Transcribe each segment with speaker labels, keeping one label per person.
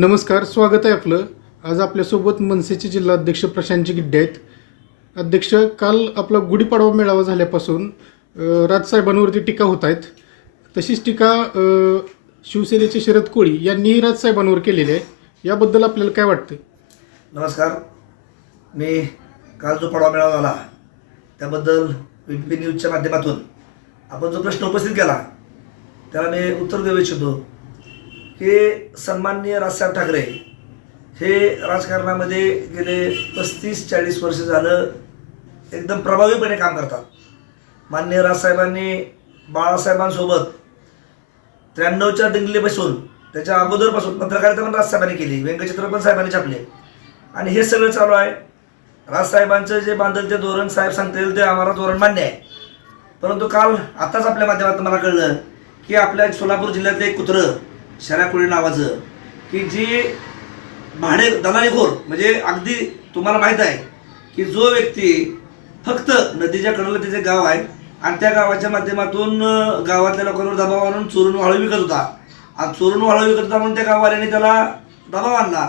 Speaker 1: नमस्कार स्वागत आहे आपलं. आज आपल्यासोबत मनसेचे जिल्हाध्यक्ष प्रशांतजी गिड्डे आहेत. अध्यक्ष काल आपला गुढीपाडवा मेळावा झाल्यापासून राजसाहेबांवरती टीका होत आहेत. तशीच टीका शिवसेनेचे शरद कोळी यांनीही राजसाहेबांवर केलेली आहे. याबद्दल आपल्याला काय वाटतं
Speaker 2: नमस्कार. मी काल जो पाडवा मेळावा झाला त्याबद्दल पी पी न्यूजच्या माध्यमातून आपण जो प्रश्न उपस्थित केला त्याला मी उत्तर देऊ इच्छितो. की सन्माननीय राजसाहेब ठाकरे हे राजकारणामध्ये गेले पस्तीस चाळीस वर्ष झालं एकदम प्रभावीपणे काम करतात. माननीय राजसाहेबांनी बाळासाहेबांसोबत त्र्याण्णवच्या दिंगलीपासून त्याच्या अगोदरपासून पत्रकारिता पण राजसाहेबांनी केली व्यंगचित्र पण साहेबांनी छापले. आणि हे सगळं चालू आहे. राजसाहेबांचं जे बांधल ते धोरण साहेब सांगतील ते आम्हाला धोरण मान्य आहे. परंतु काल आताच आपल्या माध्यमातून मला कळलं की आपल्या सोलापूर जिल्ह्यातले एक कुत्रं शराकुळी नावाचं की जी भाडे दलालीखोर म्हणजे अगदी तुम्हाला माहीत आहे की जो व्यक्ती फक्त नदीच्या कडेला तिचे गाव आहे आणि त्या गावाच्या माध्यमातून गावातल्या लोकांवर दबाव आणून चोरून वाळू विकत होता. आणि चोरून वाळू विकत होता म्हणून त्या गाववाल्याने त्याला दबाव आणला.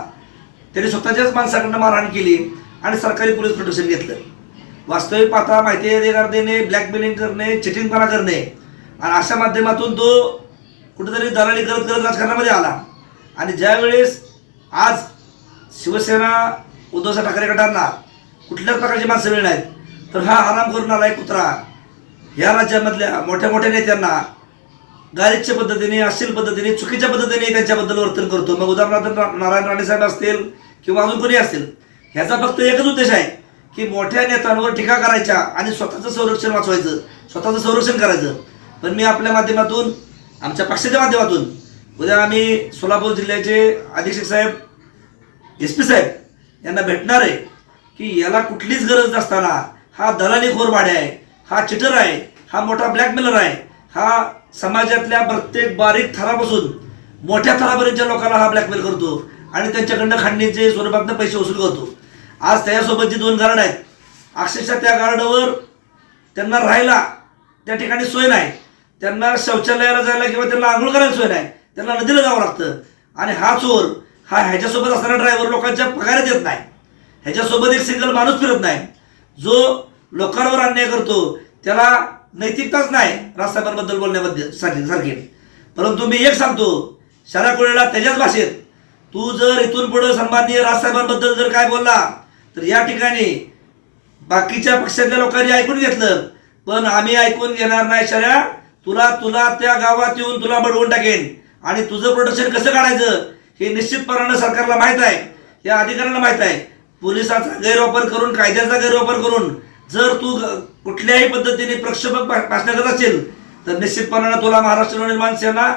Speaker 2: त्याने स्वतःच्याच माणसाकडनं मारहाण केली आणि सरकारी पोलीस प्रोटेक्शन घेतलं. वास्तविक पाहता माहिती अधिकार देणे ब्लॅकमेलिंग करणे चिटिंगपणा करणे आणि अशा माध्यमातून तो कुठेतरी दलाली करत करत राजकारणामध्ये आला. आणि ज्यावेळेस आज शिवसेना उद्धवसाहेब ठाकरे गटांना कुठल्याच प्रकारची माणसं मिळणार नाहीत तर हा आराम करून आलाय कुत्रा. या राज्यामधल्या मोठ्या मोठ्या नेत्यांना गालिच्य पद्धतीने अश्लील पद्धतीने चुकीच्या पद्धतीने त्यांच्याबद्दल वर्तन करतो. मग उदाहरणार्थ नारायण राणे साहेब असतील किंवा अजून कोणी असतील ह्याचा फक्त एकच उद्देश आहे की मोठ्या नेत्यांवर टीका करायच्या आणि स्वतःचं संरक्षण वाचवायचं स्वतःचं संरक्षण करायचं. पण मी आपल्या माध्यमातून आमच्या पक्षाच्या माध्यमातून. उद्या आम्ही सोलापूर जिल्ह्याचे अधीक्षक साहेब एस पी साहेब यांना भेटणार आहे की याला कुठलीच गरज नसताना हा दलाली खोरवाडे आहे हा चिटर आहे हा मोठा ब्लॅकमेलर आहे हा समाजातल्या प्रत्येक बारीक थरापासून मोठ्या थरापर्यंतच्या लोकांना हा ब्लॅकमेल करतो आणि त्यांच्याकडनं खांडणीचे स्वरूपातनं पैसे वसूल करतो. आज त्याच्यासोबत जी दोन गार्ड आहेत. अक्षरशः त्या गार्डवर त्यांना राहायला त्या ठिकाणी सोय नाही. त्यांना शौचालयाला जायला किंवा त्यांना आंघोळ करायला सोय नाही. त्यांना नदीला जावं लागतं. आणि हा चोर हा ह्याच्यासोबत असणारा ड्रायव्हर लोकांच्या पगारात देत नाही. ह्याच्यासोबत एक सिंगल माणूस फिरत नाही. जो लोकांवर अन्याय करतो त्याला नैतिकताच नाही राजसाहेबांबद्दल बोलण्याबद्दल सारखे सारखे. परंतु मी एक सांगतो शरा कोळेला त्याच्याच भाषेत तू जर इथून पुढं सन्माननीय राजसाहेबांबद्दल जर काय बोलला तर या ठिकाणी बाकीच्या पक्षातल्या लोकांनी ऐकून घेतलं. पण आम्ही ऐकून घेणार नाही शर्या तुला तुला त्या गावात येऊन तुला बडवून टाकेन आणि तुझं प्रोटेक्शन कसं काढायचं हे निश्चितपणानं सरकारला माहीत आहे. या अधिकाऱ्यांना माहीत आहे. पोलिसाचा गैरवापर करून कायद्याचा गैरवापर करून जर तू ग- कुठल्याही पद्धतीने प्रक्षोभक भाषण करत असेल तर निश्चितपणानं तुला महाराष्ट्र नवनिर्माण सेना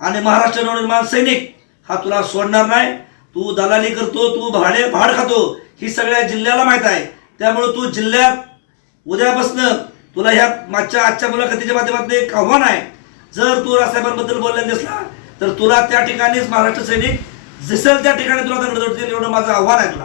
Speaker 2: आणि महाराष्ट्र नवनिर्माण सैनिक हा तुला सोडणार नाही. तू दलाली करतो तू भाडे भाड खातो ही सगळ्या जिल्ह्याला माहीत आहे. त्यामुळे तू जिल्ह्यात उद्यापासनं तुला ह्या मागच्या आजच्या मुलाखतीच्या माध्यमातून एक आव्हान आहे. जर तू रासाहेबांबद्दल बोलला दिसला तर तुला त्या ठिकाणीच महाराष्ट्र सैनिक दिसेल त्या ठिकाणी तुला दगड जोडतील एवढं माझं आव्हान आहे तुला